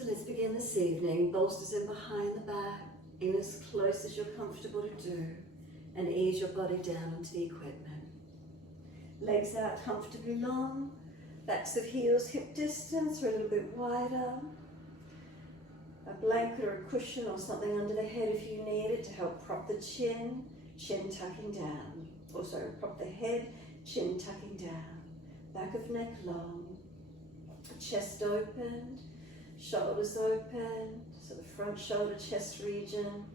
So let's begin this evening. Bolsters in behind the back, in as close as you're comfortable to do, and ease your body down into the equipment. Legs out comfortably long, backs of heels hip distance or a little bit wider. A blanket or a cushion or something under the head if you need it to help prop the chin, chin tucking down. Also prop the head, chin tucking down. Back of neck long, chest opened, shoulders open, so the front shoulder chest region.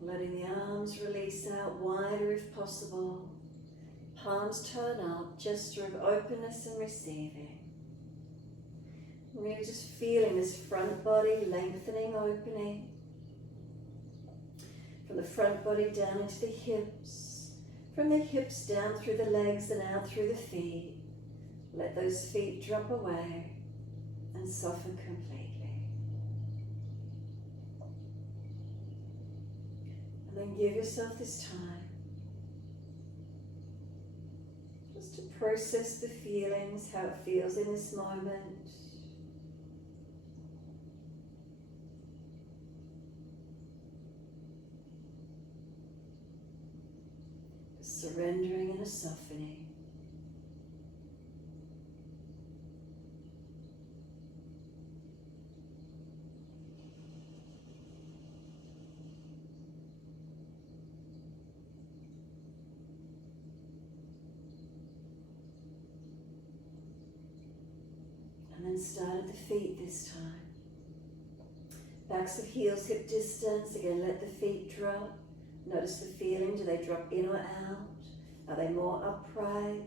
Letting the arms release out wider if possible. Palms turn up, gesture of openness and receiving. Really just feeling this front body lengthening, opening. From the front body down into the hips. From the hips down through the legs and out through the feet. Let those feet drop away and soften completely. And then give yourself this time just to process the feelings, how it feels in this moment. Surrendering and a softening. And then start at the feet this time. Backs of heels hip distance. Again, let the feet drop. Notice the feeling. Do they drop in or out? Are they more upright?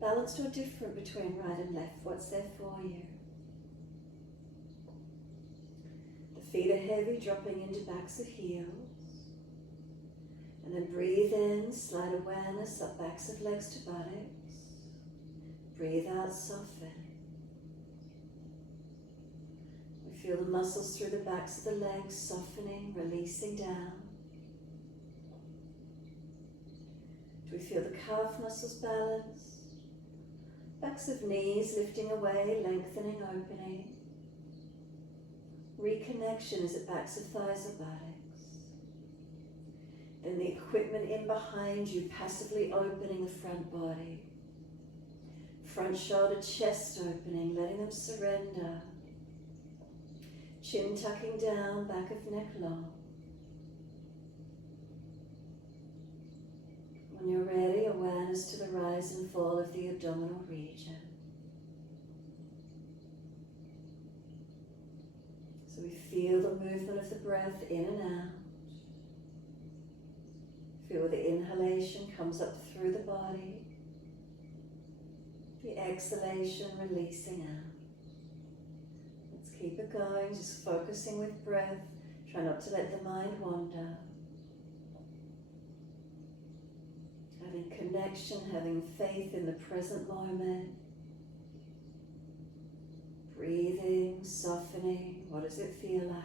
Balanced or different between right and left? What's there for you? The feet are heavy, dropping into backs of heels. And then breathe in, slide awareness up backs of legs to buttocks. Breathe out, soften. We feel the muscles through the backs of the legs softening, releasing down. Do we feel the calf muscles balanced? Backs of knees lifting away, lengthening, opening. Reconnection is at backs of thighs or buttocks. Then the equipment in behind you, passively opening the front body. Front shoulder, chest opening, letting them surrender. Chin tucking down, back of neck long. When you're ready, awareness to the rise and fall of the abdominal region. So we feel the movement of the breath in and out. Feel the inhalation comes up through the body. The exhalation releasing out. Let's keep it going, just focusing with breath. Try not to let the mind wander. Having connection, having faith in the present moment. Breathing, softening. What does it feel like?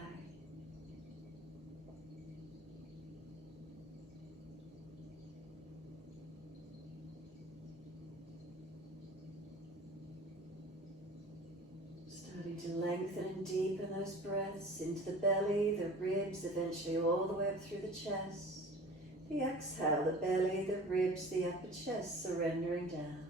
Starting to lengthen and deepen those breaths into the belly, the ribs, eventually all the way up through the chest. The exhale, the belly, the ribs, the upper chest, surrendering down.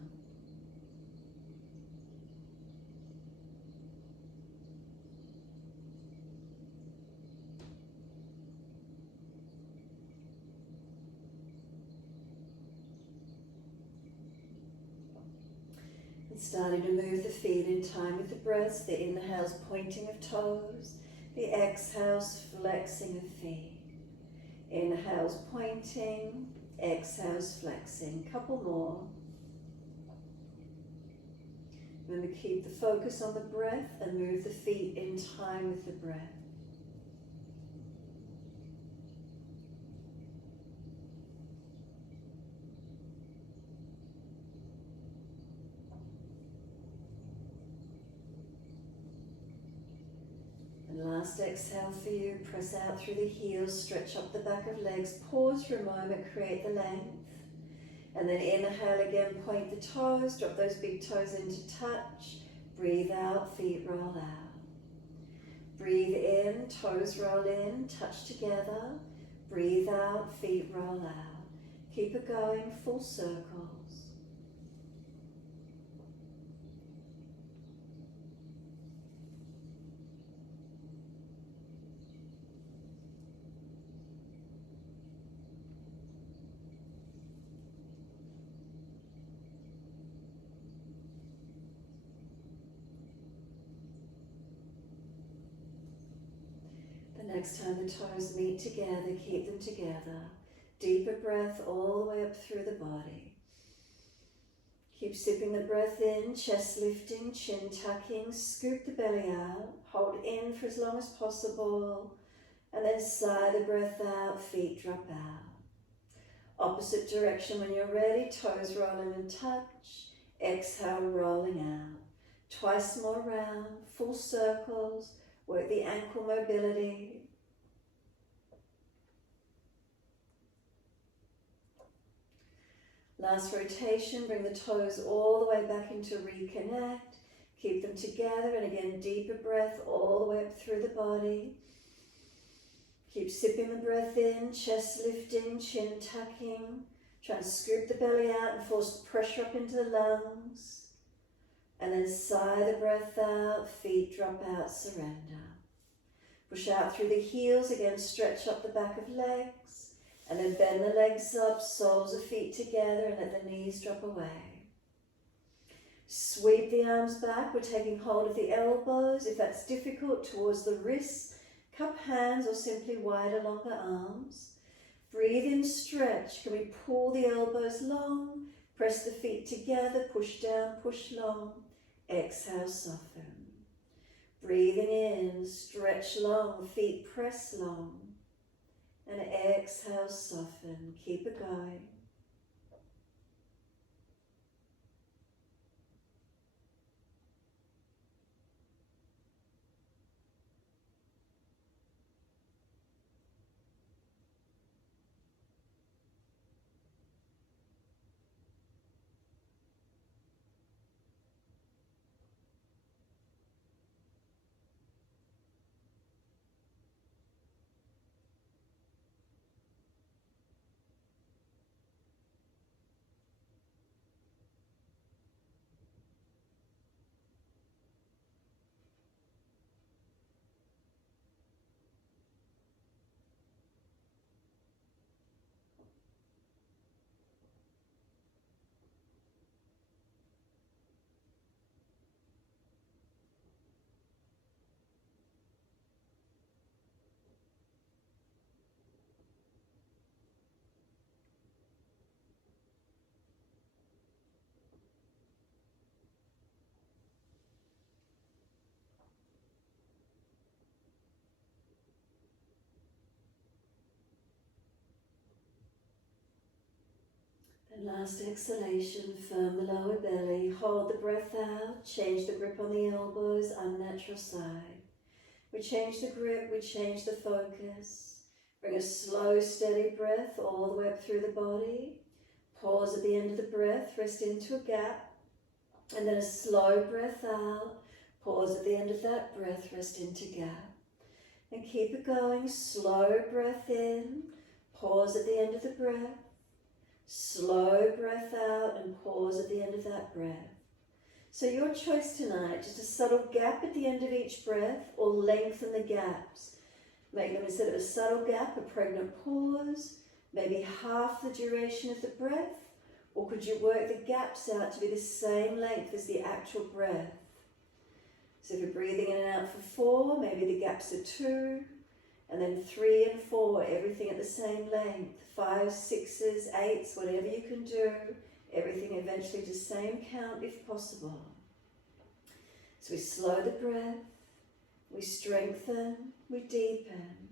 And starting to move the feet in time with the breaths, the inhales pointing of toes, the exhales flexing of feet. Inhales pointing, exhales flexing. Couple more. Remember, keep the focus on the breath and move the feet in time with the breath. And last exhale for you, press out through the heels, stretch up the back of legs, pause for a moment, create the length. And then inhale again, point the toes, drop those big toes into touch, breathe out, feet roll out. Breathe in, toes roll in, touch together. Breathe out, feet roll out. Keep it going, full circles. The next time the toes meet together, keep them together. Deeper breath all the way up through the body. Keep sipping the breath in, chest lifting, chin tucking, scoop the belly out, hold in for as long as possible, and then sigh the breath out, feet drop out. Opposite direction when you're ready, toes rolling and touch, exhale, rolling out. Twice more round, full circles, work the ankle mobility. Last rotation, bring the toes all the way back into reconnect. Keep them together, and again, deeper breath all the way up through the body. Keep sipping the breath in, chest lifting, chin tucking. Try and scoop the belly out and force the pressure up into the lungs. And then sigh the breath out, feet drop out, surrender. Push out through the heels, again, stretch up the back of legs. And then bend the legs up, soles of feet together, and let the knees drop away. Sweep the arms back. We're taking hold of the elbows. If that's difficult, towards the wrists, cup hands, or simply wider, longer arms. Breathe in, stretch. Can we pull the elbows long? Press the feet together, push down, push long. Exhale, soften. Breathing in, stretch long, feet press long. And exhale, soften. Keep it going. And last exhalation, firm the lower belly, hold the breath out, change the grip on the elbows, unnatural side. We change the grip, we change the focus. Bring a slow, steady breath all the way up through the body. Pause at the end of the breath, rest into a gap, and then a slow breath out. Pause at the end of that breath, rest into gap. And keep it going, slow breath in, pause at the end of the breath. Slow breath out and pause at the end of that breath. So your choice tonight, just a subtle gap at the end of each breath, or lengthen the gaps. Make them, instead of a subtle gap, a pregnant pause, maybe half the duration of the breath, or could you work the gaps out to be the same length as the actual breath? So if you're breathing in and out for 4, maybe the gaps are 2, and then 3 and 4, everything at the same length. 5, 6s, 8s, whatever you can do, everything eventually to same count if possible. So we slow the breath, we strengthen, we deepen.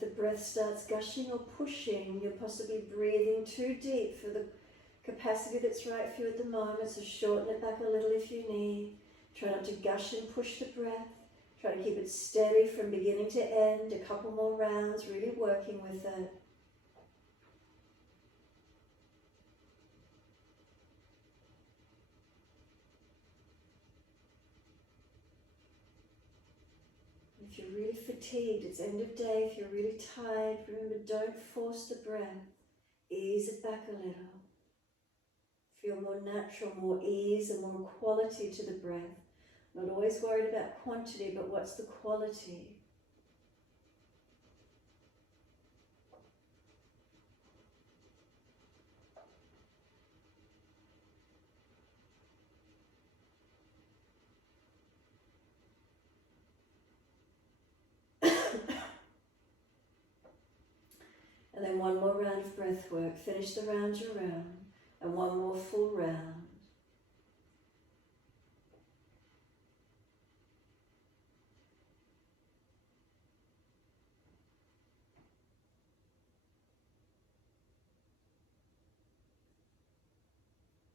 If the breath starts gushing or pushing, you're possibly breathing too deep for the capacity that's right for you at the moment, so shorten it back a little if you need. Try not to gush and push the breath. Try to keep it steady from beginning to end. A couple more rounds, really working with it. If you're really fatigued, it's end of day. If you're really tired, remember, don't force the breath. Ease it back a little. Feel more natural, more ease and more quality to the breath. Not always worried about quantity, but what's the quality? And then one more round of breath work. Finish the round you're on. And one more full round.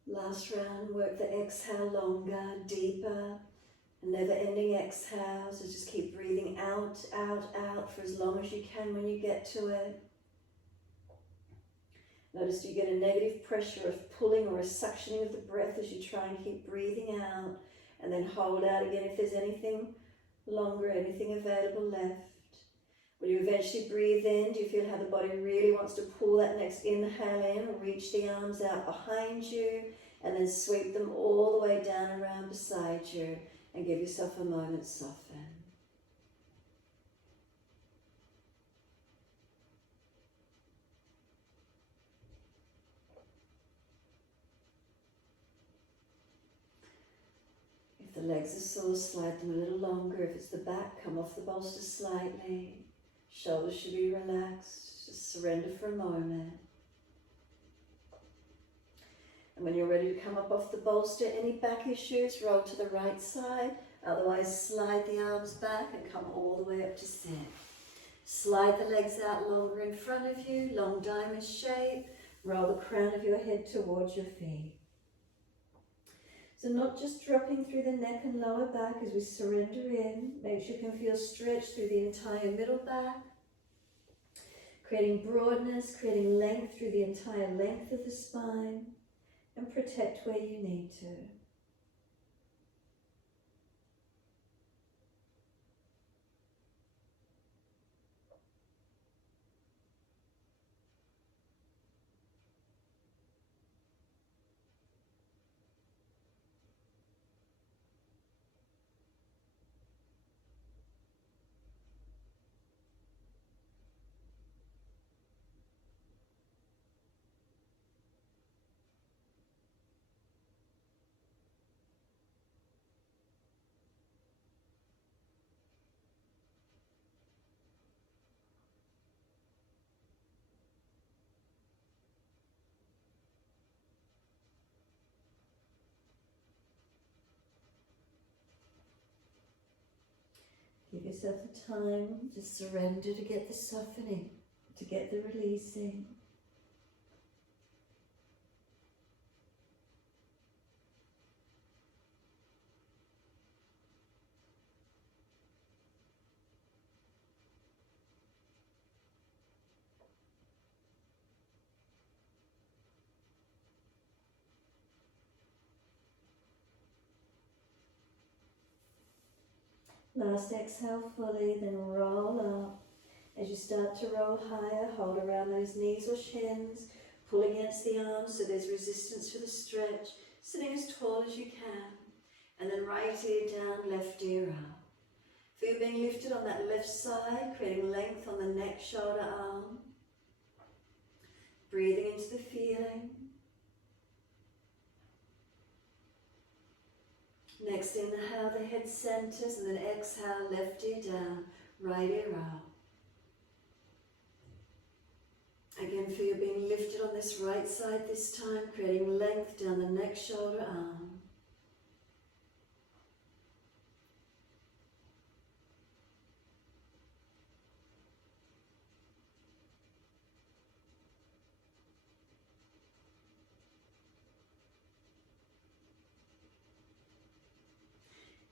Last round, work the exhale longer, deeper, a never-ending exhale. So just keep breathing out, out, out for as long as you can when you get to it. Notice you get a negative pressure of pulling or a suctioning of the breath as you try and keep breathing out, and then hold out again if there's anything longer, anything available left. When you eventually breathe in, do you feel how the body really wants to pull that next inhale in, reach the arms out behind you, and then sweep them all the way down around beside you, and give yourself a moment to soften. If the legs are sore, slide them a little longer. If it's the back, come off the bolster slightly. Shoulders should be relaxed. Just surrender for a moment. And when you're ready to come up off the bolster, any back issues, roll to the right side. Otherwise, slide the arms back and come all the way up to sit. Slide the legs out longer in front of you, long diamond shape. Roll the crown of your head towards your feet. So not just dropping through the neck and lower back as we surrender in. Make sure you can feel stretch through the entire middle back. Creating broadness, creating length through the entire length of the spine. And protect where you need to. Give yourself the time to surrender, to get the softening, to get the releasing. Last exhale fully, then roll up. As you start to roll higher, hold around those knees or shins, pull against the arms so there's resistance for the stretch, sitting as tall as you can. And then right ear down, left ear up. Feel being lifted on that left side, creating length on the neck, shoulder, arm. Breathing into the feeling. Next inhale, the head centers, and then exhale, left ear down, right ear up. Again, feel being lifted on this right side this time, creating length down the neck, shoulder, arm.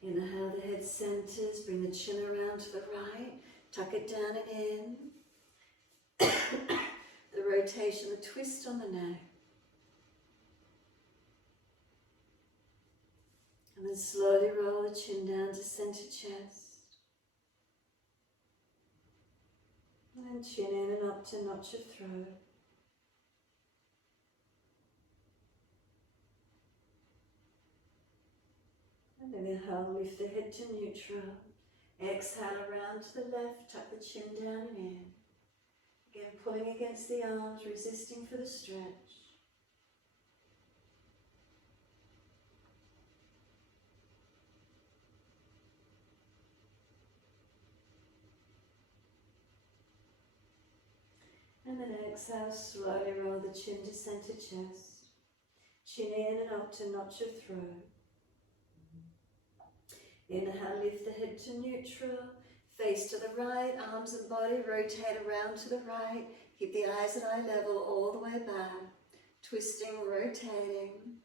Inhale, the head centers, bring the chin around to the right, tuck it down and in. The rotation, the twist on the neck. And then slowly roll the chin down to center chest. And then chin in and up to notch your throat. And then inhale, lift the head to neutral. Exhale around to the left, tuck the chin down and in. Again, pulling against the arms, resisting for the stretch. And then exhale, slowly roll the chin to center chest. Chin in and up to notch your throat. Inhale, lift the head to neutral. Face to the right, arms and body rotate around to the right. Keep the eyes at eye level all the way back. Twisting, rotating.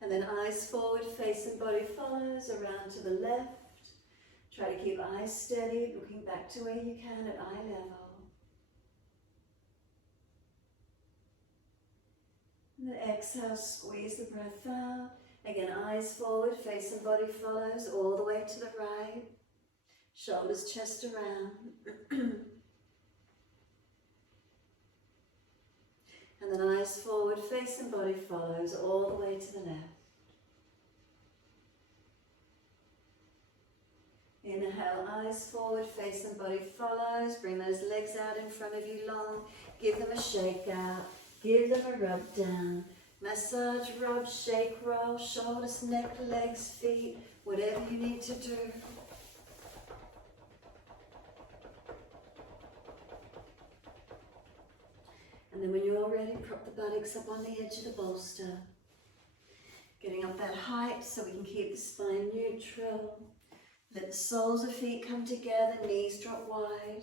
And then eyes forward, face and body follows around to the left. Try to keep eyes steady, looking back to where you can at eye level. And then exhale, squeeze the breath out. Again, eyes forward, face and body follows all the way to the right. Shoulders, chest around. And then eyes forward, face and body follows all the way to the left. Inhale, eyes forward, face and body follows. Bring those legs out in front of you long. Give them a shake out. Give them a rub down. Massage, rub, shake, roll, shoulders, neck, legs, feet, whatever you need to do. And then when you're ready, prop the buttocks up on the edge of the bolster. Getting up that height so we can keep the spine neutral. Let the soles of feet come together, knees drop wide.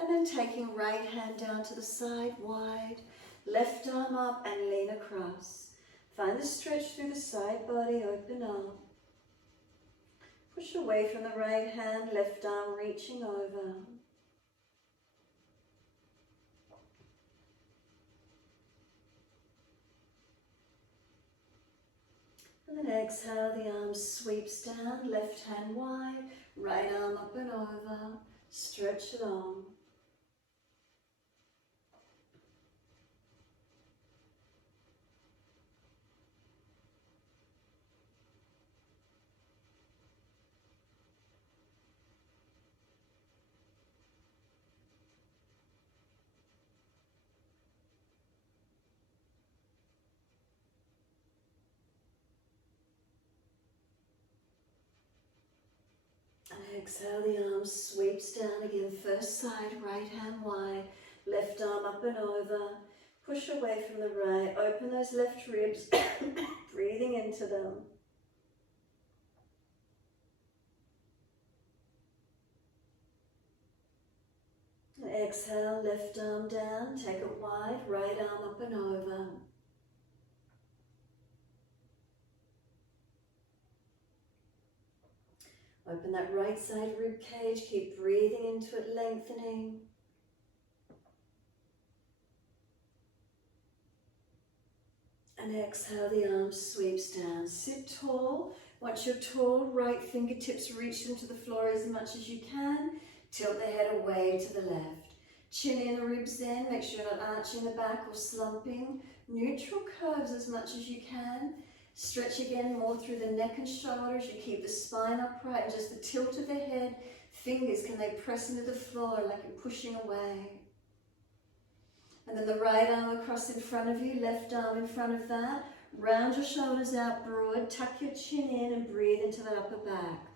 And then taking right hand down to the side, wide. Left arm up and lean across. Find the stretch through the side body, open up. Push away from the right hand, left arm reaching over. And then exhale, the arm sweeps down, left hand wide, right arm up and over, stretch long. And exhale, the arm sweeps down again, first side, right hand wide, left arm up and over, push away from the right, open those left ribs, breathing into them. And exhale, left arm down, take it wide, right arm up and over. Open that right side rib cage, keep breathing into it, lengthening. And exhale, the arm sweeps down. Sit tall. Once you're tall, right fingertips reach into the floor as much as you can. Tilt the head away to the left. Chin in, ribs in. Make sure you're not arching the back or slumping. Neutral curves as much as you can. Stretch again more through the neck and shoulders. You keep the spine upright and just the tilt of the head. Fingers, can they press into the floor like you're pushing away? And then the right arm across in front of you, left arm in front of that. Round your shoulders out broad, tuck your chin in and breathe into that upper back.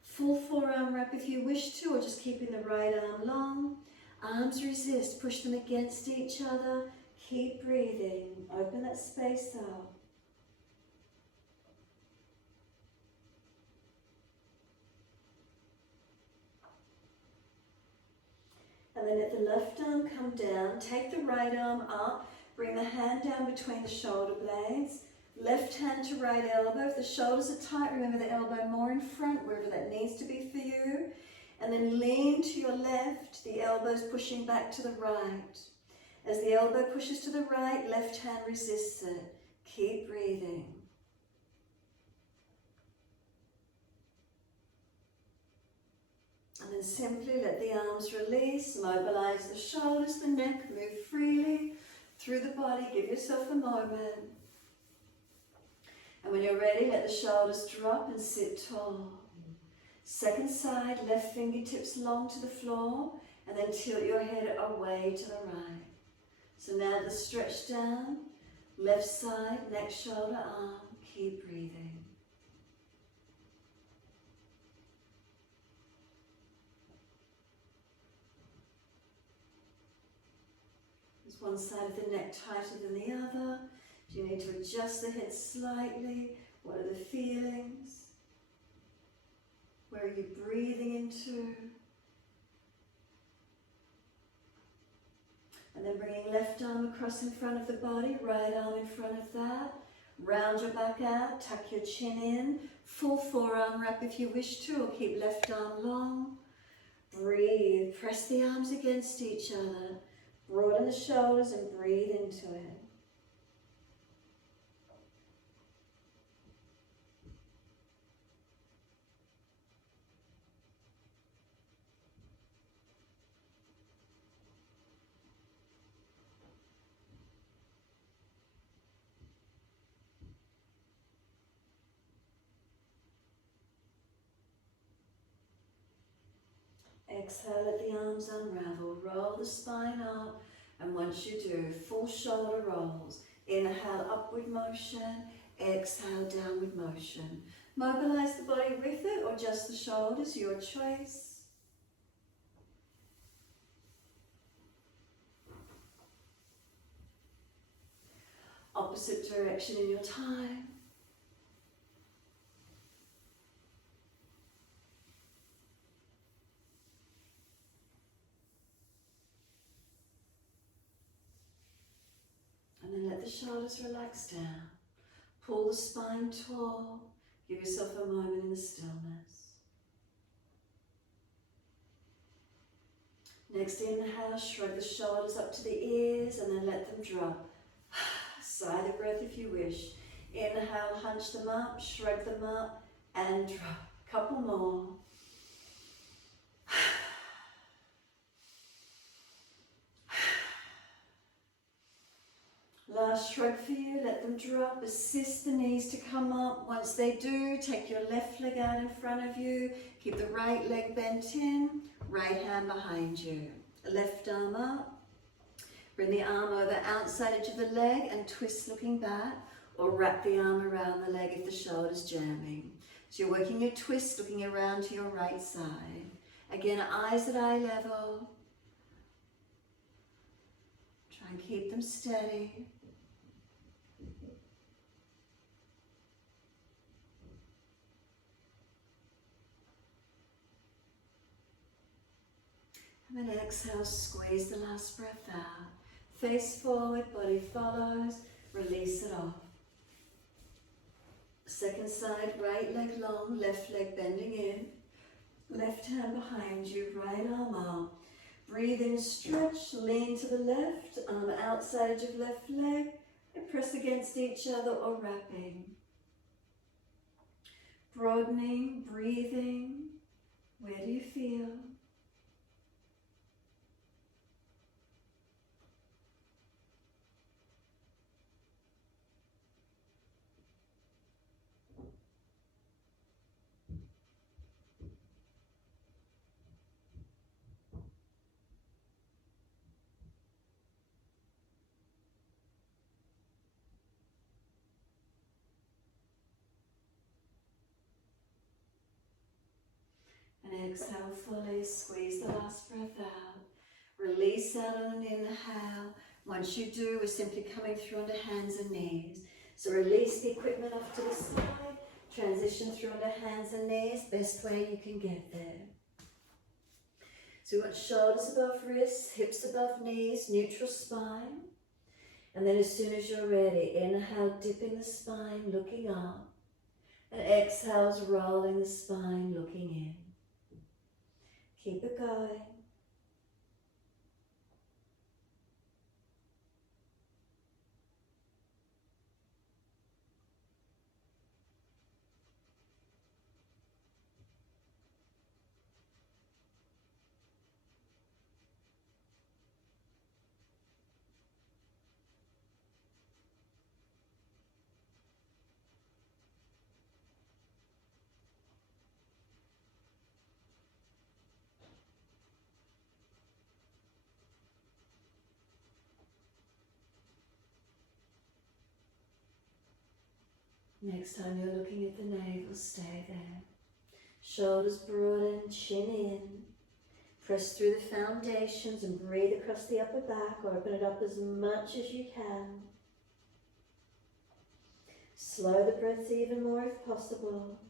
Full forearm wrap if you wish to, or just keeping the right arm long. Arms resist, push them against each other. Keep breathing, open that space up. And then let the left arm come down, take the right arm up, bring the hand down between the shoulder blades, Left hand to right elbow. If the shoulders are tight, remember the elbow more in front, wherever that needs to be for you. And then lean to your left, the elbows pushing back to the right. As the elbow pushes to the right, left hand resists it. Keep breathing. And then simply let the arms release, mobilise the shoulders, the neck, move freely through the body. Give yourself a moment. And when you're ready, let the shoulders drop and sit tall. Second side, left fingertips long to the floor, and then tilt your head away to the right. So now the stretch down, left side, neck, shoulder, arm. Keep breathing. Is one side of the neck tighter than the other? Do you need to adjust the head slightly? What are the feelings? Where are you breathing into? And then bringing left arm across in front of the body, right arm in front of that. Round your back out, tuck your chin in. Full forearm wrap if you wish to, or keep left arm long. Breathe, press the arms against each other. Broaden the shoulders and breathe into it. Exhale, let the arms unravel. Roll the spine up, and once you do, full shoulder rolls. Inhale, upward motion. Exhale, downward motion. Mobilise the body with it, or just the shoulders, your choice. Opposite direction in your time. And then let the shoulders relax down. Pull the spine tall. Give yourself a moment in the stillness. Next inhale, shrug the shoulders up to the ears and then let them drop. Sigh the breath if you wish. Inhale, hunch them up, shrug them up and drop. Couple more. Last shrug for you, let them drop, assist the knees to come up. Once they do, take your left leg out in front of you, keep the right leg bent in, right hand behind you. Left arm up, bring the arm over outside edge of the leg and twist looking back, or wrap the arm around the leg if the shoulder's jamming. So you're working your twist, looking around to your right side. Again, eyes at eye level. Try and keep them steady. And then exhale, squeeze the last breath out. Face forward, body follows, release it off. Second side, right leg long, left leg bending in. Left hand behind you, right arm up. Breathe in, stretch, lean to the left, arm outside edge of left leg, and press against each other or wrapping. Broadening, breathing. Where do you feel? And exhale fully, squeeze the last breath out. Release out on an inhale. Once you do, we're simply coming through onto hands and knees. So release the equipment off to the side, transition through onto hands and knees, best way you can get there. So we want shoulders above wrists, hips above knees, neutral spine. And then as soon as you're ready, inhale, dipping the spine, looking up. And exhales, rolling the spine, looking in. Keep it going. Next time you're looking at the navel, stay there. Shoulders broaden, chin in. Press through the foundations and breathe across the upper back. Open it up as much as you can. Slow the breath even more if possible.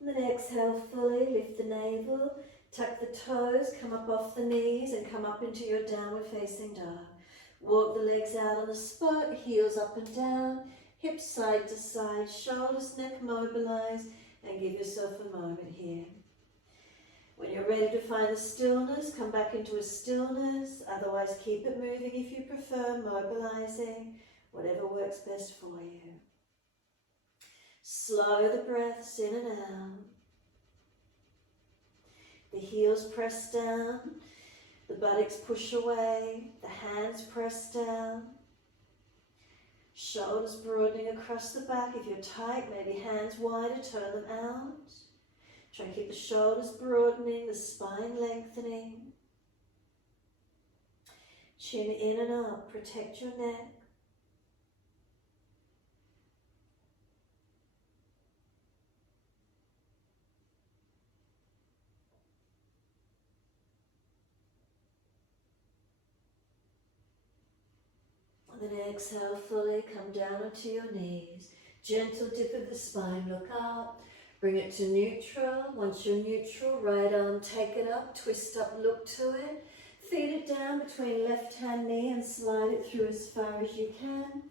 And then exhale fully, lift the navel, tuck the toes, come up off the knees and come up into your downward facing dog. Walk the legs out on the spot, heels up and down, hips side to side, shoulders, neck mobilise, and give yourself a moment here. When you're ready to find the stillness, come back into a stillness, otherwise keep it moving if you prefer, mobilising, whatever works best for you. Slow the breaths in and out. The heels press down, the buttocks push away, the hands press down. Shoulders broadening across the back. If you're tight, maybe hands wider, turn them out. Try and keep the shoulders broadening, the spine lengthening. Chin in and up, protect your neck. And then exhale fully, come down onto your knees. Gentle dip of the spine, look up. Bring it to neutral. Once you're neutral, right arm, take it up, twist up, look to it. Feed it down between left hand knee and slide it through as far as you can.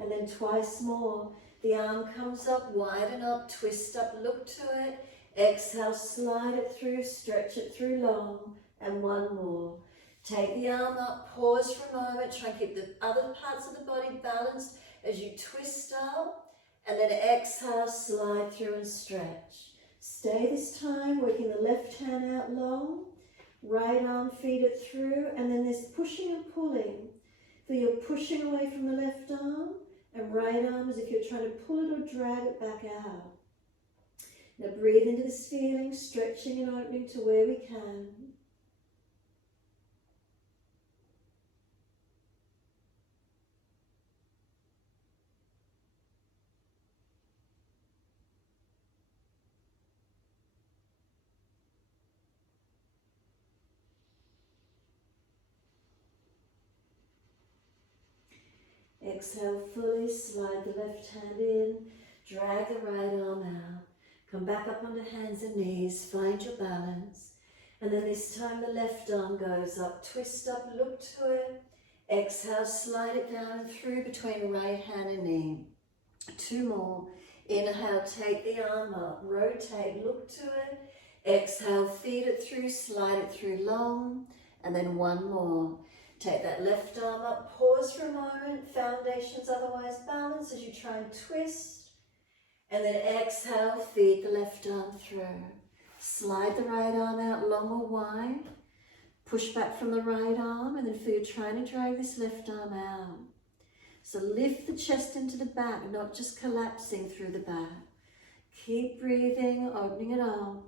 And then twice more. The arm comes up, widen up, twist up, look to it. Exhale, slide it through, stretch it through long. And one more. Take the arm up, pause for a moment, try and keep the other parts of the body balanced as you twist up. And then exhale, slide through and stretch. Stay this time, working the left hand out long. Right arm, feed it through. And then there's pushing and pulling. So you're pushing away from the left arm. And right arm as if you're trying to pull it or drag it back out. Now breathe into this feeling, stretching and opening to where we can. Exhale fully, slide the left hand in, drag the right arm out. Come back up onto hands and knees, find your balance. And then this time the left arm goes up, twist up, look to it. Exhale, slide it down and through between right hand and knee. Two more. Inhale, take the arm up, rotate, look to it. Exhale, feed it through, slide it through long. And then one more. Take that left arm up, pause for a moment, foundations otherwise balanced as you try and twist. And then exhale, feed the left arm through. Slide the right arm out long or wide. Push back from the right arm and then feel trying to drag this left arm out. So lift the chest into the back, not just collapsing through the back. Keep breathing, opening it up.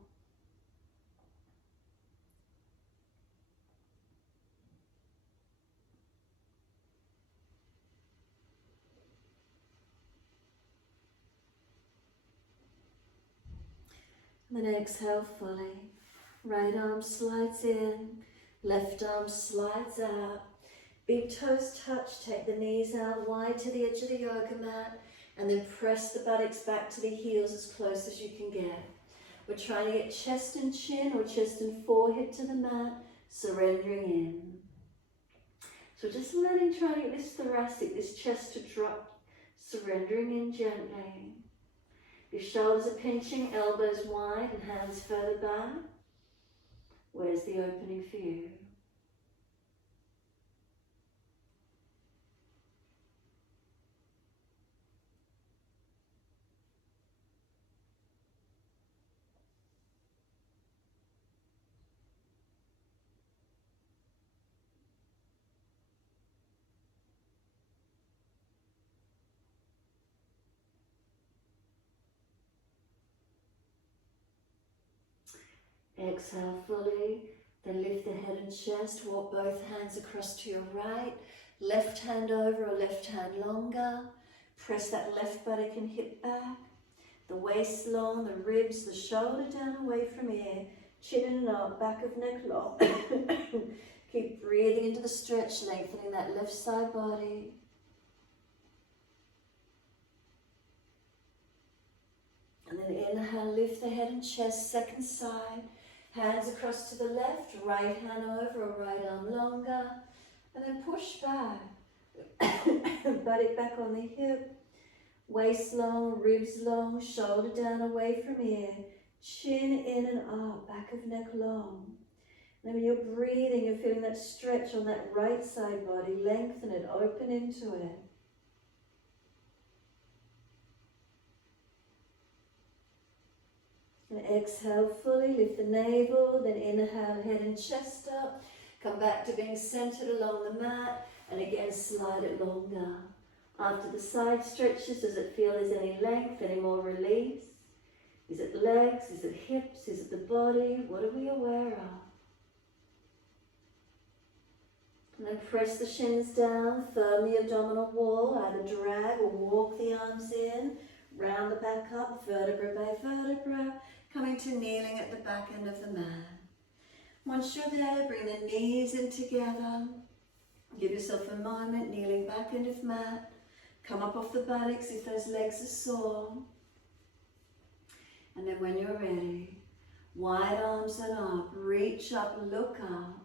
And then exhale fully. Right arm slides in, left arm slides out. Big toes touch, take the knees out wide to the edge of the yoga mat and then press the buttocks back to the heels as close as you can get. We're trying to get chest and chin or chest and forehead to the mat, surrendering in. So just trying to get this thoracic, this chest to drop, surrendering in gently. Your shoulders are pinching, elbows wide and hands further back. Where's the opening for you? Exhale fully, then lift the head and chest, walk both hands across to your right, left hand over or left hand longer, press that left buttock and hip back, the waist long, the ribs, the shoulder down away from here, chin and up, back of neck long. Keep breathing into the stretch, lengthening that left side body. And then inhale, lift the head and chest, second side. Hands across to the left, right hand over or right arm longer. And then push back. Buttock back on the hip. Waist long, ribs long, shoulder down away from here. Chin in and up, back of neck long. And when you're breathing, you're feeling that stretch on that right side body. Lengthen it, open into it. And exhale fully, lift the navel, then inhale, head and chest up. Come back to being centered along the mat, and again slide it longer. After the side stretches, does it feel there's any length, any more release? Is it legs, is it hips, is it the body? What are we aware of? And then press the shins down, firm the abdominal wall, either drag or walk the arms in, round the back up, vertebra by vertebra, coming to kneeling at the back end of the mat. Once you're there, bring the knees in together. Give yourself a moment, kneeling back end of mat. Come up off the buttocks if those legs are sore. And then when you're ready, wide arms and up, reach up, look up.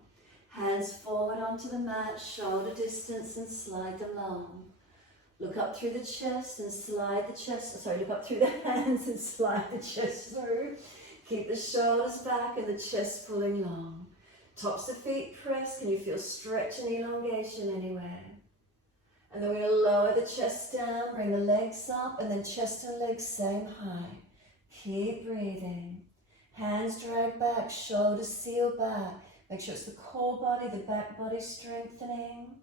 Hands forward onto the mat, shoulder distance, and slide them long. Look up through the chest and slide the chest, look up through the hands and slide the chest through. Keep the shoulders back and the chest pulling long. Tops of feet pressed. Can you feel stretch and elongation anywhere? And then we're going to lower the chest down, bring the legs up, and then chest and legs same height. Keep breathing. Hands drag back, shoulders seal back. Make sure it's the core body, the back body strengthening.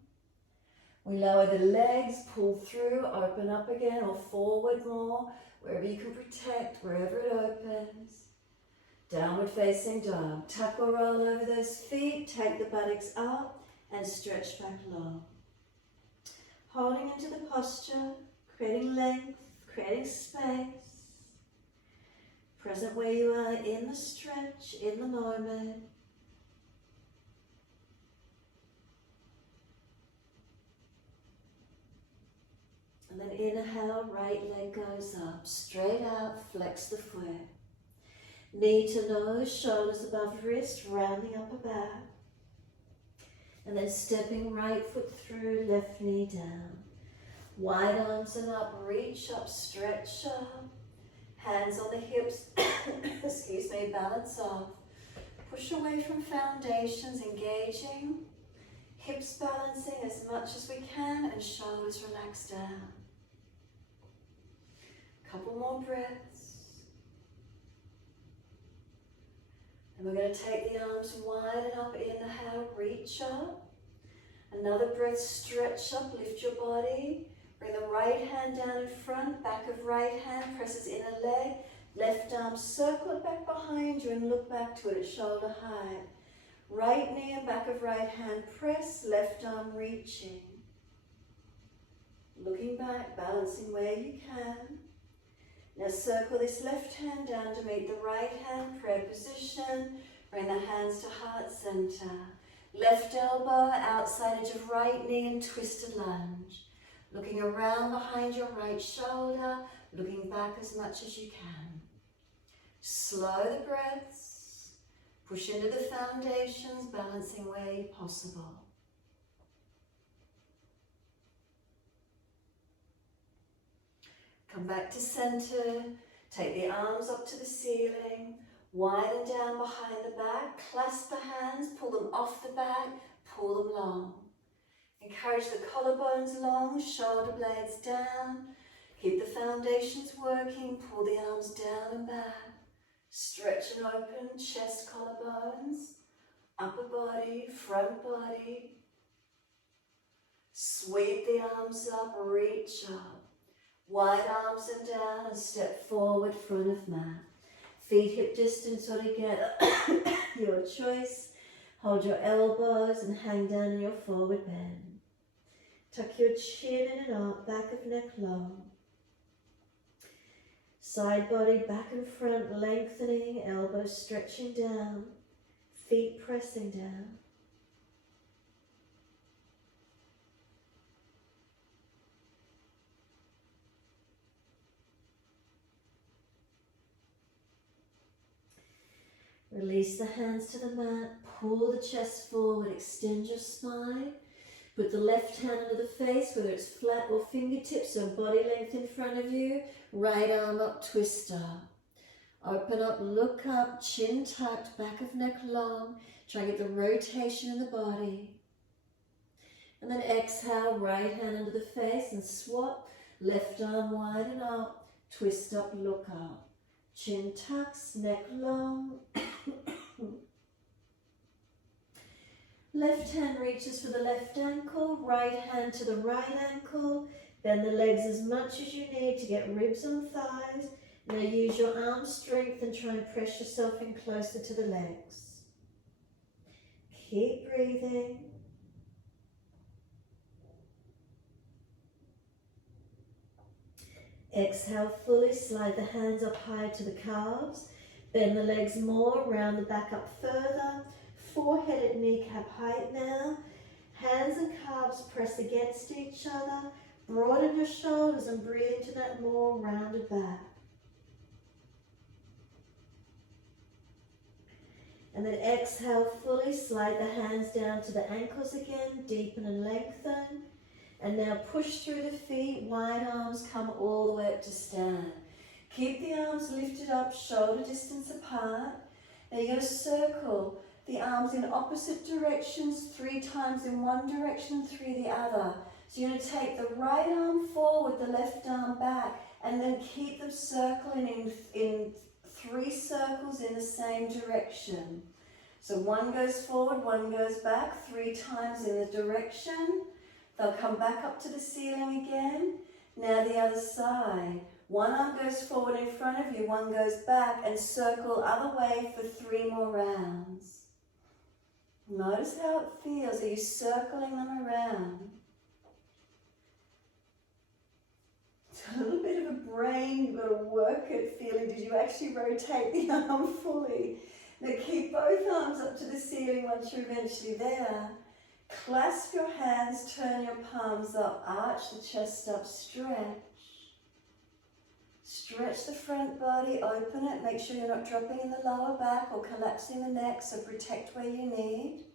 We lower the legs, pull through, open up again, or forward more, wherever you can protect, wherever it opens. Downward facing dog. Tuck or roll over those feet, take the buttocks up, and stretch back long. Holding into the posture, creating length, creating space. Present where you are in the stretch, in the moment. And then inhale, right leg goes up, straight out, flex the foot. Knee to nose, shoulders above wrist, round the upper back. And then stepping right foot through, left knee down. Wide arms and up, reach up, stretch up. Hands on the hips, excuse me, balance off. Push away from foundations, engaging. Hips balancing as much as we can and shoulders relax down. Couple more breaths. And we're going to take the arms wide and up, inhale, reach up. Another breath, stretch up, lift your body. Bring the right hand down in front, back of right hand, presses inner leg. Left arm, circle it back behind you and look back to it at shoulder height. Right knee and back of right hand, press, left arm reaching. Looking back, balancing where you can. Now circle this left hand down to meet the right hand, prayer position. Bring the hands to heart center. Left elbow, outside edge of right knee and twisted lunge. Looking around behind your right shoulder, looking back as much as you can. Slow the breaths. Push into the foundations, balancing where possible. Come back to center. Take the arms up to the ceiling. Widen down behind the back. Clasp the hands. Pull them off the back. Pull them long. Encourage the collarbones long. Shoulder blades down. Keep the foundations working. Pull the arms down and back. Stretch and open. Chest, collarbones. Upper body. Front body. Sweep the arms up. Reach up. Wide arms and down and step forward, front of mat. Feet hip distance or together, your choice. Hold your elbows and hang down in your forward bend. Tuck your chin in and up, back of neck long. Side body back and front lengthening, elbows stretching down, feet pressing down. Release the hands to the mat, pull the chest forward, extend your spine. Put the left hand under the face, whether it's flat or fingertips or body length in front of you. Right arm up, twist up. Open up, look up, chin tucked, back of neck long. Try and get the rotation in the body. And then exhale, right hand under the face and swap. Left arm wide and up, twist up, look up. Chin tucks, neck long. Left hand reaches for the left ankle, right hand to the right ankle. Bend the legs as much as you need to get ribs on thighs. Now use your arm strength and try and press yourself in closer to the legs. Keep breathing. Exhale fully, slide the hands up high to the calves. Bend the legs more, round the back up further. Forehead at kneecap height now. Hands and calves press against each other. Broaden your shoulders and breathe into that more rounded back. And then exhale fully, slide the hands down to the ankles again, deepen and lengthen. And now push through the feet, wide arms come all the way up to stand. Keep the arms lifted up, shoulder distance apart. Now you're going to circle the arms in opposite directions, 3 times in one direction, 3 the other. So you're going to take the right arm forward, the left arm back, and then keep them circling in 3 circles in the same direction. So one goes forward, one goes back, 3 times in the direction. They'll come back up to the ceiling again. Now the other side. One arm goes forward in front of you, one goes back, and circle other way for 3 more rounds. Notice how it feels. Are you circling them around? It's a little bit of a brain, you've got to work it, feeling, did you actually rotate the arm fully? Now keep both arms up to the ceiling once you're eventually there. Clasp your hands, turn your palms up, arch the chest up, stretch. Stretch the front body, open it, make sure you're not dropping in the lower back or collapsing the neck, so protect where you need.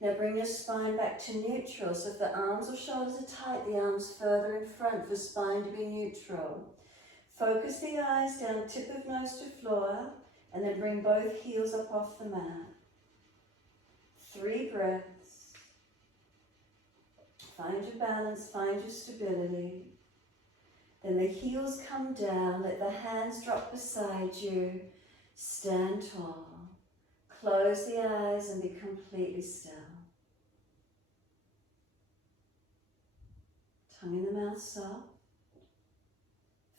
Now bring your spine back to neutral, so if the arms or shoulders are tight, the arms further in front for spine to be neutral. Focus the eyes down, tip of nose to floor, and then bring both heels up off the mat. 3 breaths. Find your balance, find your stability. Then the heels come down, let the hands drop beside you. Stand tall. Close the eyes and be completely still. Tongue in the mouth soft.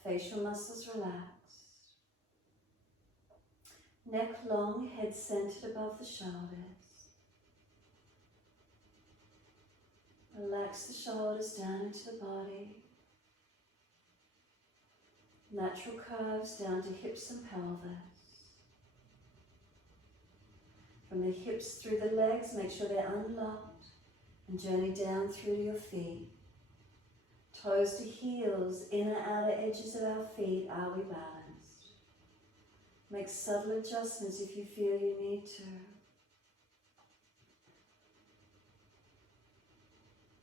Facial muscles relaxed. Neck long, head centered above the shoulders. Relax the shoulders down into the body. Natural curves down to hips and pelvis. From the hips through the legs, make sure they're unlocked and journey down through to your feet. Toes to heels, inner outer edges of our feet, are we balanced? Make subtle adjustments if you feel you need to.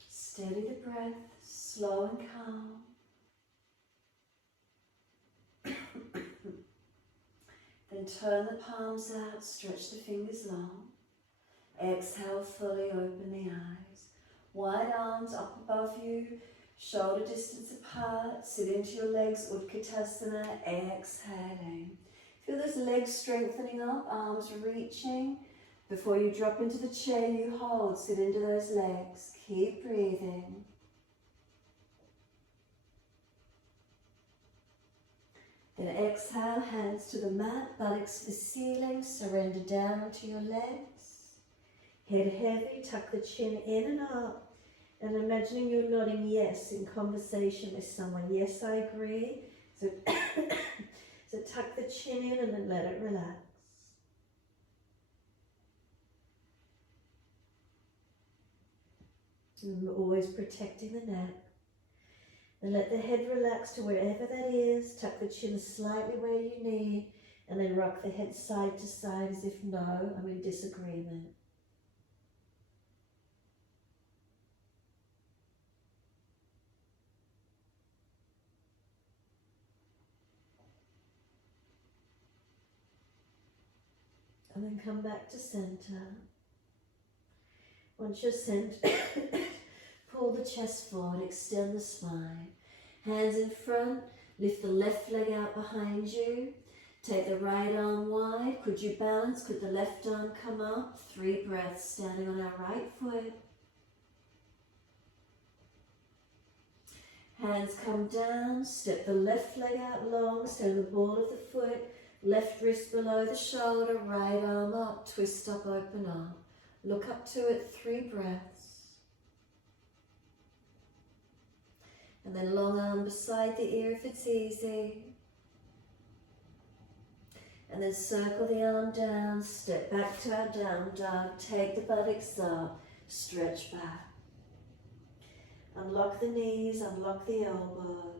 Steady the breath, slow and calm. Then turn the palms out, stretch the fingers long. Exhale, fully open the eyes. Wide arms up above you, shoulder distance apart. Sit into your legs, Utkatasana, exhaling. Feel those legs strengthening up, arms reaching. Before you drop into the chair you hold, sit into those legs. Keep breathing. Then exhale, hands to the mat, buttocks to the ceiling, surrender down onto your legs. Head heavy, tuck the chin in and up, and imagining you're nodding yes in conversation with someone. Yes, I agree. So, so tuck the chin in and then let it relax. And we're always protecting the neck. And let the head relax to wherever that is. Tuck the chin slightly where you need, and then rock the head side to side as if no, I'm in disagreement. And then come back to center. Once you're centered, pull the chest forward, extend the spine. Hands in front, lift the left leg out behind you. Take the right arm wide. Could you balance? Could the left arm come up? 3 breaths, standing on our right foot. Hands come down, step the left leg out long, stand the ball of the foot, left wrist below the shoulder, right arm up, twist up, open up. Look up to it, 3 breaths. And then long arm beside the ear if it's easy. And then circle the arm down, step back to our down dog, take the buttocks up, stretch back. Unlock the knees, unlock the elbows.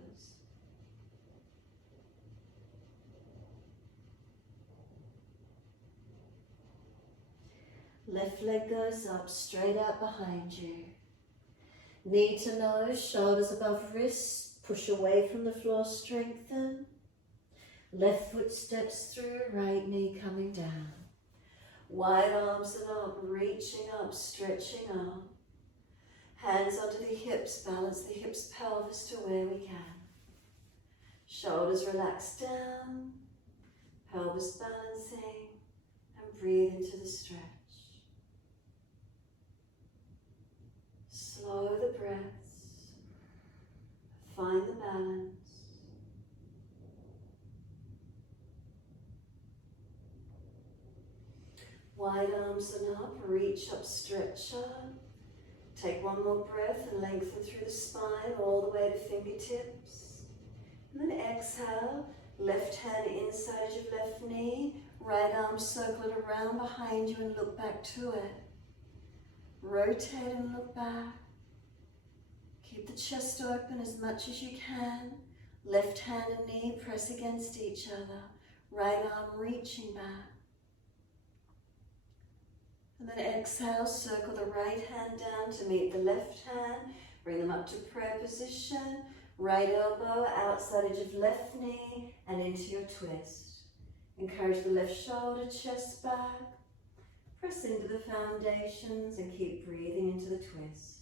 Left leg goes up, straight out behind you. Knee to nose, shoulders above wrists, push away from the floor, strengthen. Left foot steps through, right knee coming down. Wide arms and up, reaching up, stretching up. Hands onto the hips, balance the hips, pelvis to where we can. Shoulders relax down, pelvis balancing, and breathe into the stretch. Slow the breaths, find the balance. Wide arms and up, reach up, stretch up. Take one more breath and lengthen through the spine all the way to fingertips. And then exhale, left hand inside edge of left knee, right arm circle it around behind you and look back to it. Rotate and look back. Keep the chest open as much as you can. Left hand and knee press against each other. Right arm reaching back. And then exhale, circle the right hand down to meet the left hand. Bring them up to prayer position. Right elbow outside edge of left knee and into your twist. Encourage the left shoulder, chest back. Press into the foundations and keep breathing into the twist.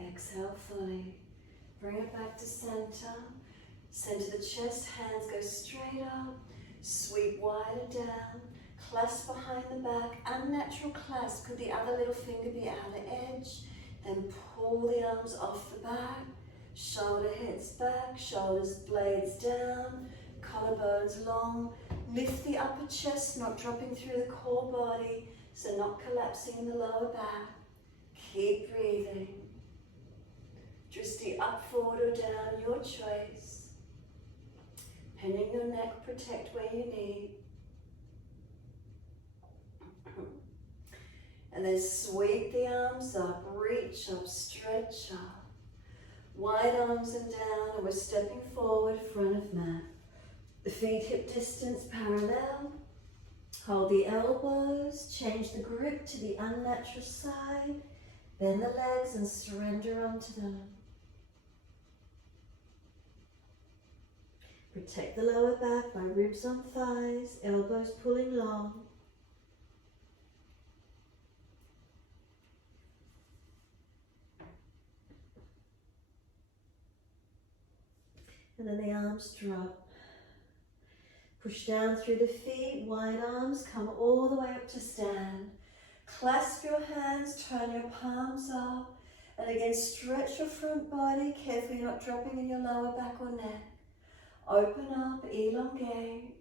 Exhale fully. Bring it back to center. Center the chest, hands go straight up. Sweep wider down. Clasp behind the back. Unnatural clasp. Could the other little finger be outer edge? Then pull the arms off the back. Shoulder heads back. Shoulders blades down. Collarbones long. Lift the upper chest, not dropping through the core body. So not collapsing in the lower back. Keep breathing. Drishti up, forward or down, your choice. Bending your neck, protect where you need. And then sweep the arms up, reach up, stretch up. Wide arms and down, and we're stepping forward, front of mat. The feet hip distance parallel. Hold the elbows, change the grip to the unnatural side. Bend the legs and surrender onto them. Protect the lower back by ribs on thighs, elbows pulling long. And then the arms drop. Push down through the feet, wide arms, come all the way up to stand. Clasp your hands, turn your palms up, and again stretch your front body, carefully not dropping in your lower back or neck. Open up, elongate.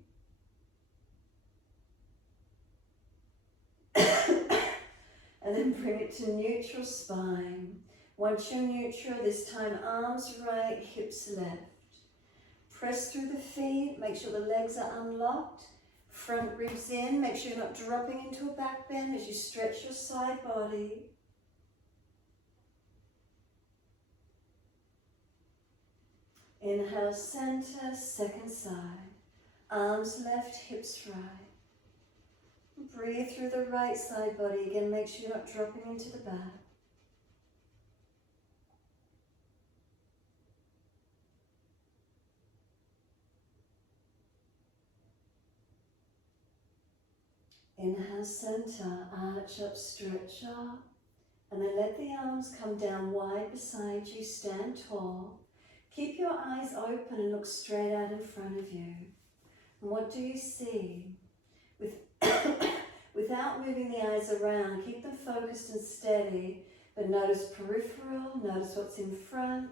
And then bring it to neutral spine. Once you're neutral, this time arms right, hips left. Press through the feet, make sure the legs are unlocked. Front ribs in, make sure you're not dropping into a back bend as you stretch your side body. Inhale, center, second side. Arms left, hips right. Breathe through the right side body. Again, make sure you're not dropping into the back. Inhale, center, arch up, stretch up. And then let the arms come down wide beside you, stand tall. Keep your eyes open and look straight out in front of you. And what do you see? Without moving the eyes around, keep them focused and steady, but notice peripheral, notice what's in front,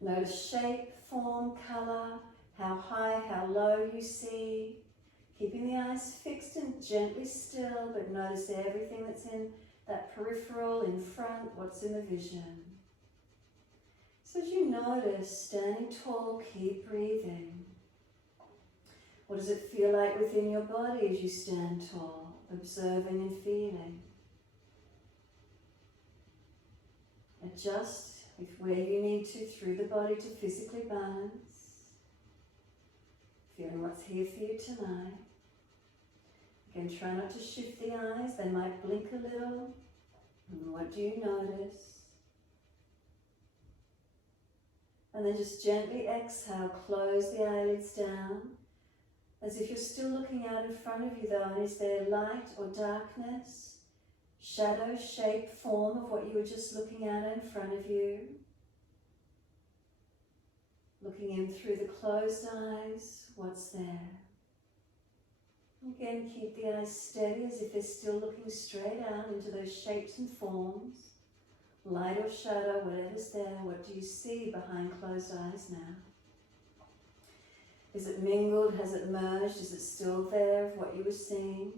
notice shape, form, colour, how high, how low you see. Keeping the eyes fixed and gently still, but notice everything that's in that peripheral, in front, what's in the vision. So as you notice, standing tall, keep breathing. What does it feel like within your body as you stand tall, observing and feeling? Adjust with where you need to through the body to physically balance. Feeling what's here for you tonight. Again, try not to shift the eyes, they might blink a little. And what do you notice? And then just gently exhale, close the eyelids down, as if you're still looking out in front of you though, and is there light or darkness, shadow, shape, form of what you were just looking at in front of you? Looking in through the closed eyes, what's there? Again, keep the eyes steady as if they're still looking straight out into those shapes and forms. Light or shadow, whatever's there, what do you see behind closed eyes now? Is it mingled? Has it merged? Is it still there of what you were seeing?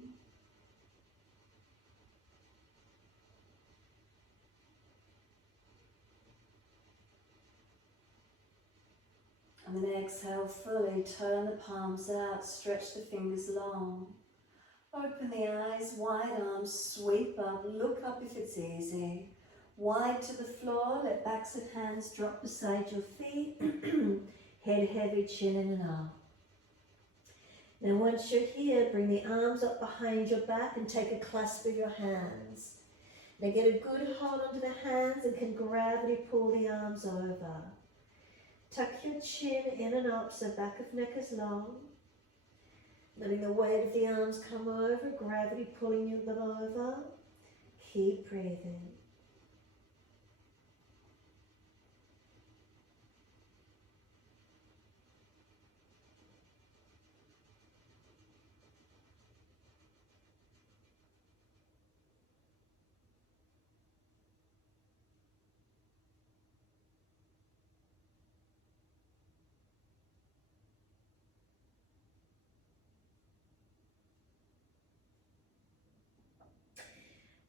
And then exhale fully, turn the palms out, stretch the fingers long. Open the eyes, wide arms, sweep up, look up if it's easy. Wide to the floor, let backs of hands drop beside your feet. Head heavy, chin in and up. Now once you're here, bring the arms up behind your back and take a clasp of your hands. Now get a good hold onto the hands and can gravity pull the arms over. Tuck your chin in and up so back of neck is long. Letting the weight of the arms come over, gravity pulling them over. Keep breathing.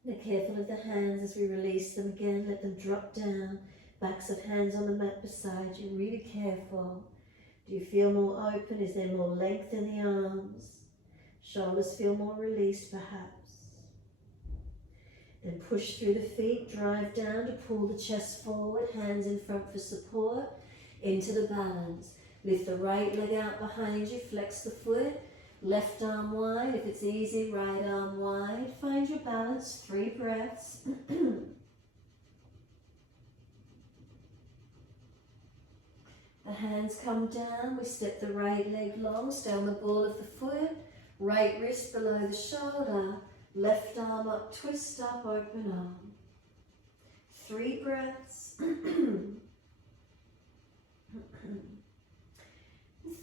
Now careful of the hands as we release them again, let them drop down. Backs of hands on the mat beside you, really careful. Do you feel more open? Is there more length in the arms? Shoulders feel more released perhaps. And push through the feet, drive down to pull the chest forward, hands in front for support, into the balance. Lift the right leg out behind you, flex the foot, left arm wide, if it's easy, right arm wide. Find your balance, 3 breaths. The hands come down, we step the right leg long, stay on the ball of the foot, right wrist below the shoulder, left arm up, twist up, open arm. 3 breaths.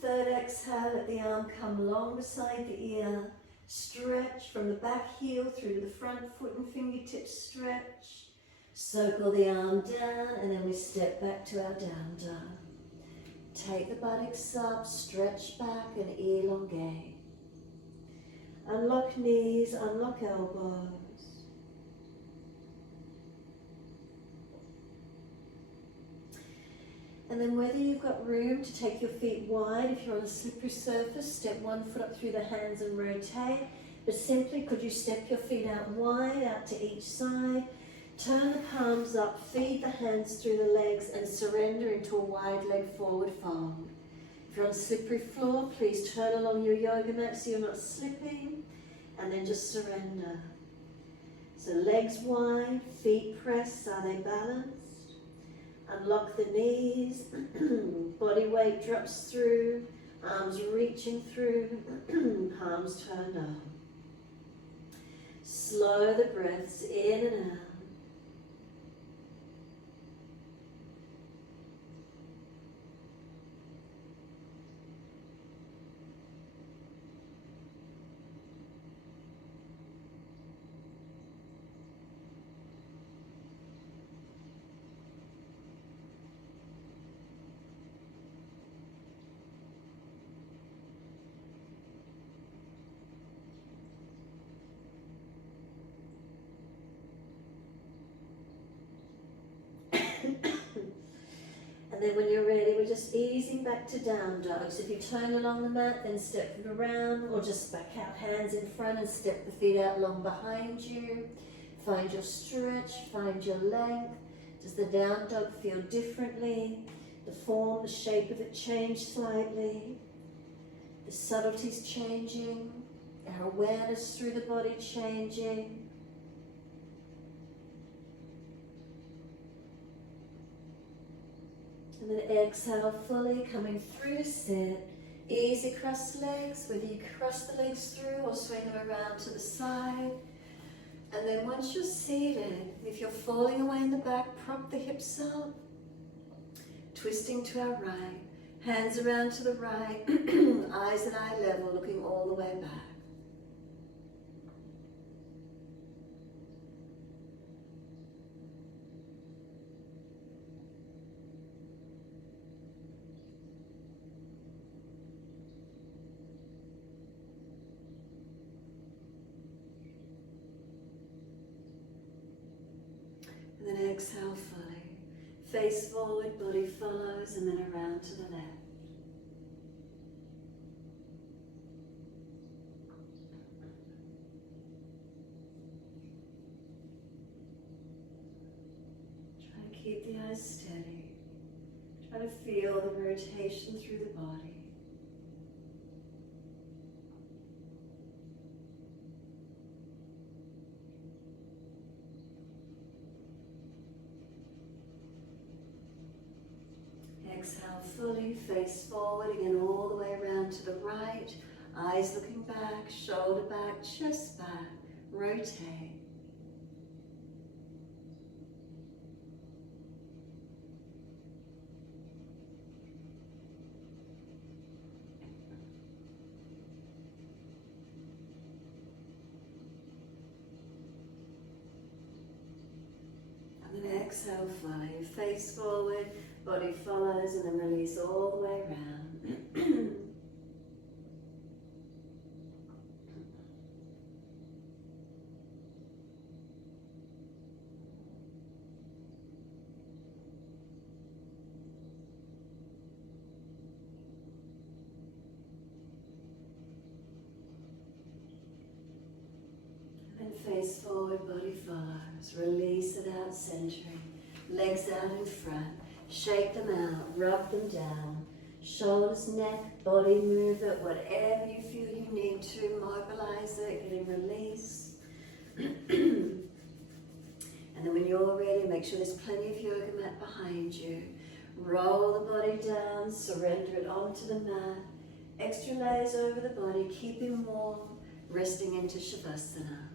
Third exhale, let the arm come long beside the ear. Stretch from the back heel through to the front foot and fingertips, stretch. Circle the arm down and then we step back to our down dog. Take the buttocks up, stretch back and elongate. Unlock knees, unlock elbows. And then whether you've got room to take your feet wide, if you're on a slippery surface, step 1 foot up through the hands and rotate. But simply, could you step your feet out wide, out to each side, turn the palms up, feed the hands through the legs and surrender into a wide leg forward fold. If you're on slippery floor, please turn along your yoga mat so you're not slipping, and then just surrender. So legs wide, feet pressed, are they balanced? Unlock the knees, body weight drops through, arms reaching through, palms turned up. Slow the breaths in and out. And then when you're ready, we're just easing back to down dog. So if you turn along the mat, then step it around, or just back out, hands in front and step the feet out long behind you. Find your stretch, find your length. Does the down dog feel differently? The form, the shape of it change slightly. The subtleties changing. Our awareness through the body changing. And then exhale fully, coming through to sit. Easy cross legs, whether you cross the legs through or swing them around to the side. And then once you're seated, if you're falling away in the back, prop the hips up. Twisting to our right, hands around to the right, eyes at eye level, looking all the way back. And then exhale fully. Face forward, body follows, and then around to the left. Try to keep the eyes steady. Try to feel the rotation through the body. Exhale fully, face forward, again all the way around to the right. Eyes looking back, shoulder back, chest back. Rotate. And then exhale fully, face forward. Body follows and then release all the way around. And face forward, body follows. Release it out, centering. Legs out in front. Shake them out, rub them down. Shoulders, neck, body, move it. Whatever you feel you need to, mobilize it, getting release. And then when you're ready, make sure there's plenty of yoga mat behind you. Roll the body down, surrender it onto the mat. Extra layers over the body, keeping warm, resting into Shavasana.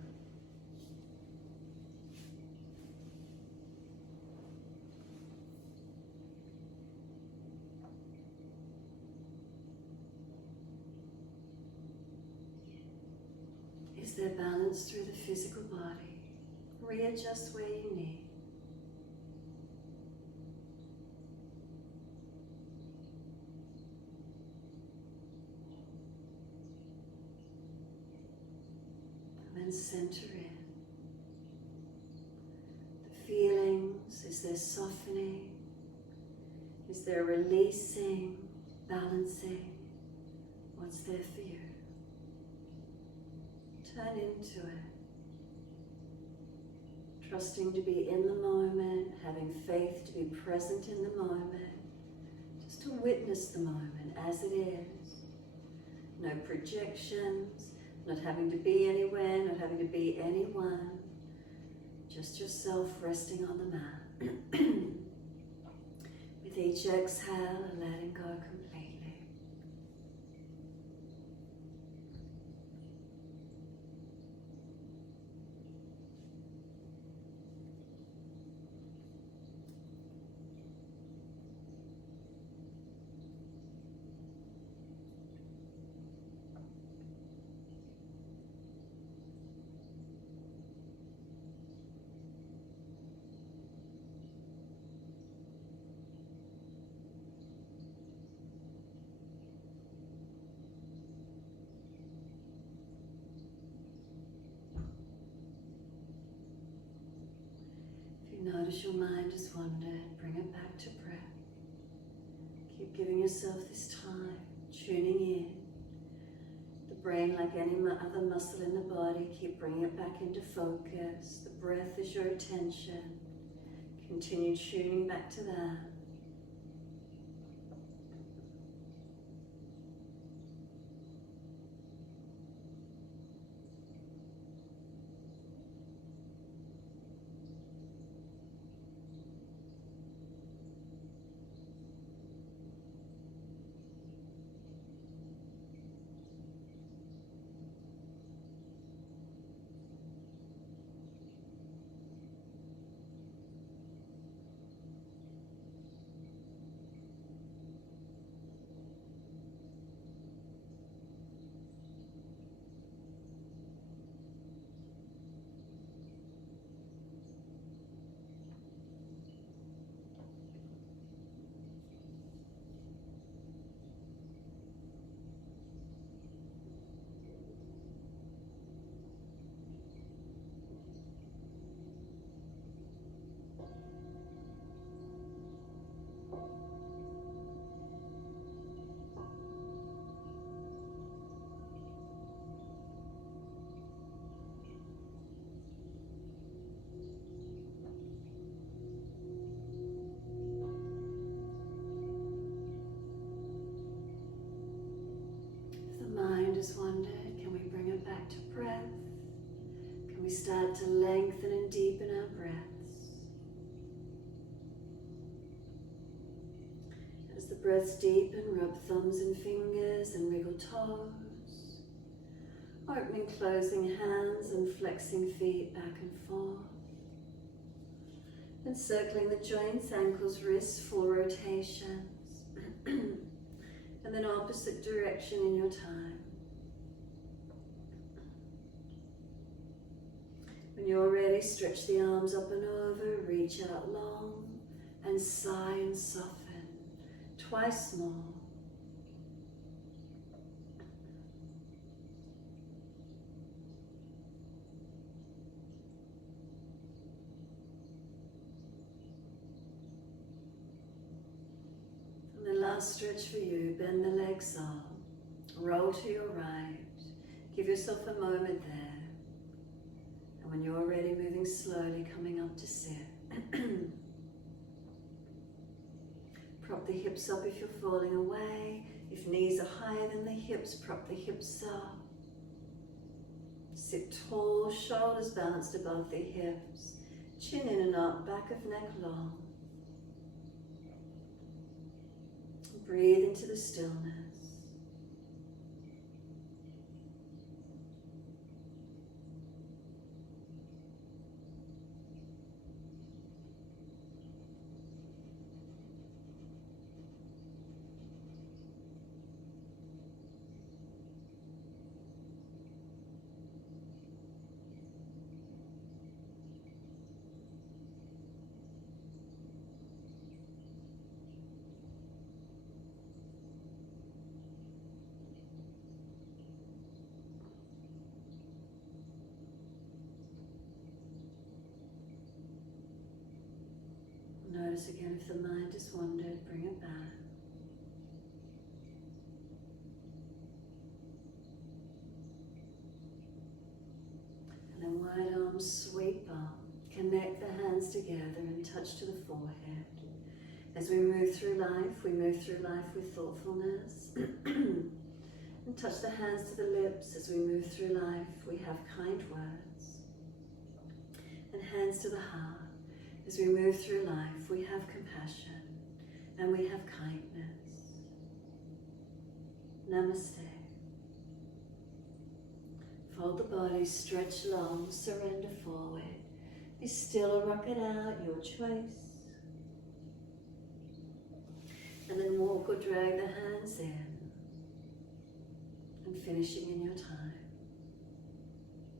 Is there balance through the physical body? Readjust where you need. And then center in. The feelings, is there softening? Is there releasing, balancing? What's there for you? Turn into it. Trusting to be in the moment, having faith to be present in the moment, just to witness the moment as it is. No projections, not having to be anywhere, not having to be anyone, just yourself resting on the mat. With each exhale, letting go completely. Notice your mind has wandered, bring it back to breath. Keep giving yourself this time, tuning in. The brain, like any other muscle in the body, keep bringing it back into focus. The breath is your attention. Continue tuning back to that. Has wandered, can we bring it back to breath? Can we start to lengthen and deepen our breaths? As the breaths deepen, rub thumbs and fingers and wriggle toes. Opening, closing hands and flexing feet back and forth. And circling the joints, ankles, wrists, full rotations. And then opposite direction in your time. When you're ready, stretch the arms up and over, reach out long, and sigh and soften. Twice more. And the last stretch for you, bend the legs up, roll to your right, give yourself a moment there. When you're ready, moving slowly, coming up to sit. Prop the hips up if you're falling away. If knees are higher than the hips, prop the hips up. Sit tall, shoulders balanced above the hips. Chin in and up, back of neck long. Breathe into the stillness. Notice again if the mind has wandered, bring it back. And then wide arms sweep up, connect the hands together and touch to the forehead. As we move through life with thoughtfulness. And touch the hands to the lips. As we move through life, we have kind words. And hands to the heart. As we move through life, we have compassion and we have kindness. Namaste. Fold the body, stretch long, surrender forward. Be still or rock it out, your choice. And then walk or drag the hands in. And finishing in your time.